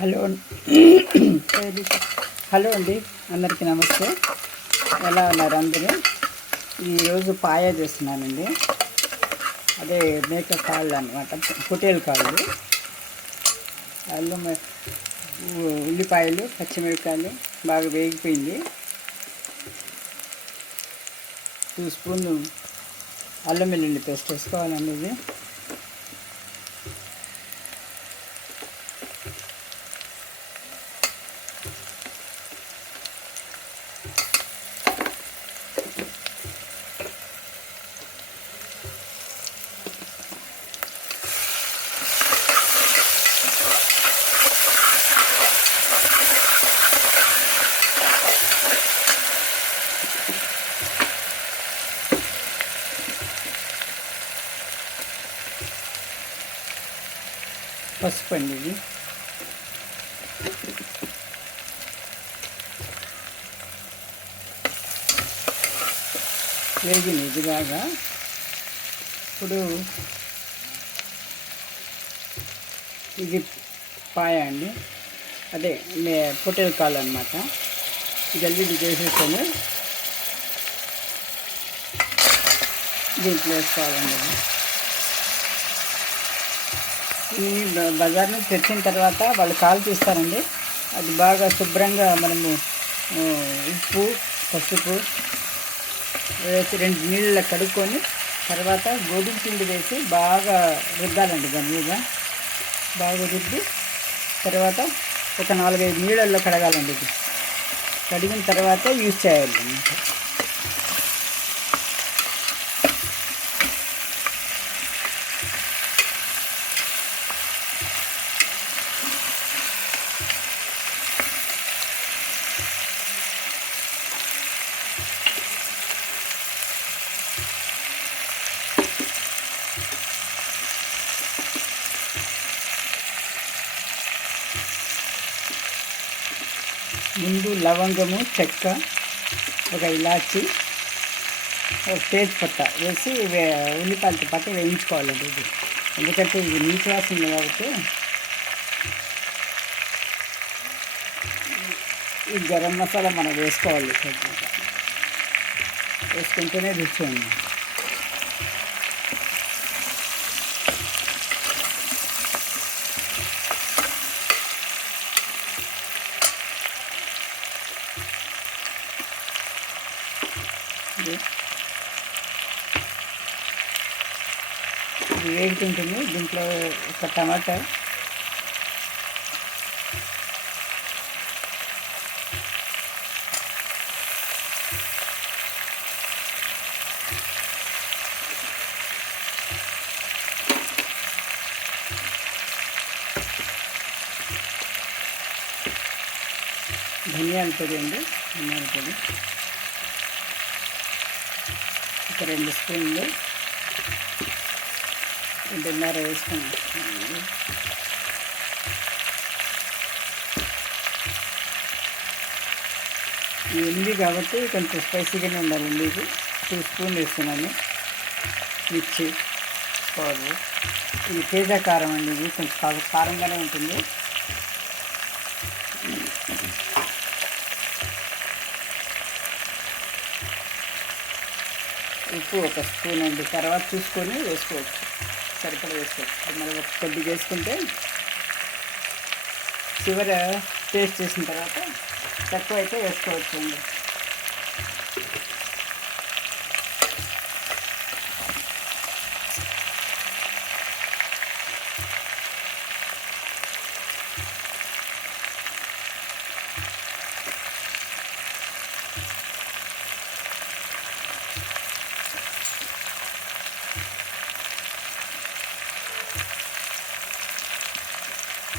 Hello hello అండి, అందరికీ నమస్తే. ఎలా ఉన్నారు అందరూ? ఈరోజు పాయా చేస్తున్నానండి. అదే మేక కాళ్ళు అనమాట, పొట్టేలు కాళ్ళు. అల్లం, ఉల్లిపాయలు, పచ్చిమిరపకాయలు బాగా వేగిపోయింది. 2 స్పూన్లు అల్లం వెల్లుల్లి పేస్ట్ వేసుకోవాలండి. ఇది పసుపు అండి. ఇది వేగింది ఇది బాగా. ఇప్పుడు ఇది పాయ అండి, అదే పొట్టేలు కాలు అనమాట. జల్దీ చేసేసుకొని దీంట్లో వేసుకోవాలండి. ఈ బజార్ నుంచి తెచ్చిన తర్వాత వాళ్ళు కాలు తీస్తారండి. అది బాగా శుభ్రంగా మనము ఉప్పు, పసుపు వేసి 2 నీళ్ళలో కడుక్కొని తర్వాత గోధుమ పిండి వేసి బాగా రుద్దాలండి. దాని మీద బాగా రుద్ది తర్వాత ఒక 4-5 నీళ్ళల్లో కడగాలండి. ఇది కడిగిన తర్వాత యూజ్ చేయాలి అన్నమాట. ముందు లవంగము, చెక్క, ఒక ఇలాచి, ఒక తేజ్పత్త వేసి ఉల్లిపాయలతో పాటు వేయించుకోవాలండి. ఇది ఎందుకంటే ఇది నీటి వాసన కాబట్టి ఈ గరం మసాలా మనం వేసుకోవాలి. వేసుకుంటేనే రుచి ఉంది. ఇది వేగుతుంటుంది. దీంట్లో ఒక టమాటా, ధనియాల పొడి అండి, ధనియాల పొడి ఒక 2 స్పూన్లు, 2.5 వేసుకుని ఇది ఉంది కాబట్టి కొంచెం స్పైసీగానే ఉండాలండి. ఇది 2 స్పూన్లు వేస్తున్నాను. మిర్చి పౌడర్, ఇది తేజ కారం అండి. ఇది కొంచెం కారంగానే ఉంటుంది. ఉప్పు 1 స్పూన్ అండి. తర్వాత చూసుకొని వేసుకోవచ్చు, సరిపడా వేసుకోవచ్చు. మరి కొద్దిగా వేసుకుంటే చివర టేస్ట్ చేసిన తర్వాత తక్కువ అయితే వేసుకోవచ్చు అండి.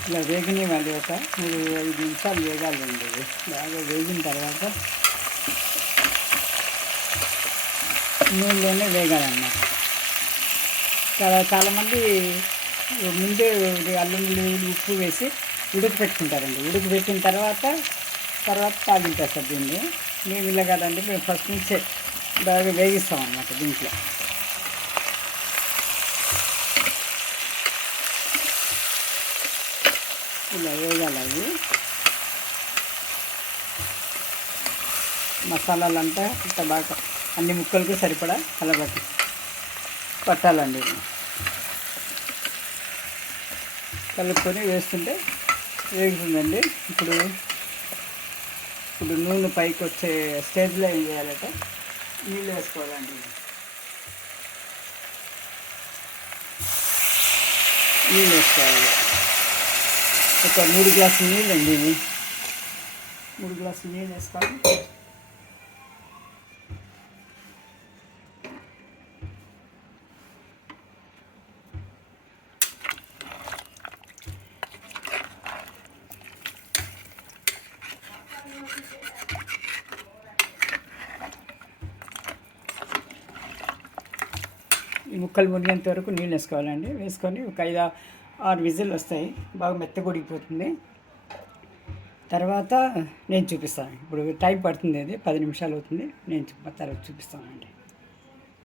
ఇలా వేగనివ్వాలి. ఒక 3-5 నిమిషాలు వేగాలండి. బాగా వేగిన తర్వాత నూనెలోనే వేగాలన్నమాట. చాలామంది ముందే అల్లం వెల్లుల్లి ఉప్పు వేసి ఉడకపెట్టుకుంటారండి. ఉడకపెట్టిన తర్వాత తాగించేస్తారు దీన్ని. మేము ఇలా కాదండి, మేము ఫస్ట్ నుంచే బాగా వేగిస్తాం అన్నమాట దీంట్లో. ఇలా వేగాలి అవి మసాలాలంతా ఇంత బాగా అన్ని ముక్కలకు సరిపడా పట్టాలండి. కలుపుకొని వేస్తుంటే వేగుతుందండి. ఇప్పుడు నూనె పైకి వచ్చే స్టేజ్లో ఏం చేయాలంటే నీళ్ళు వేసుకోవాలండి. నీళ్ళు వేసుకోవాలి. ఒక 3 గ్లాసులు నీళ్ళు అండి. 3 గ్లాసులు నీళ్ళు వేసుకోవాలి. ఈ ముక్కలు మునిగేంత వరకు నీళ్ళు వేసుకోవాలండి. వేసుకొని ఒక 5-6 విజిల్ వస్తాయి. బాగా మెత్తగొడిగిపోతుంది. తర్వాత నేను చూపిస్తాను. ఇప్పుడు టైం పడుతుంది, అది 10 నిమిషాలు అవుతుంది. నేను తర్వాత చూపిస్తానండి.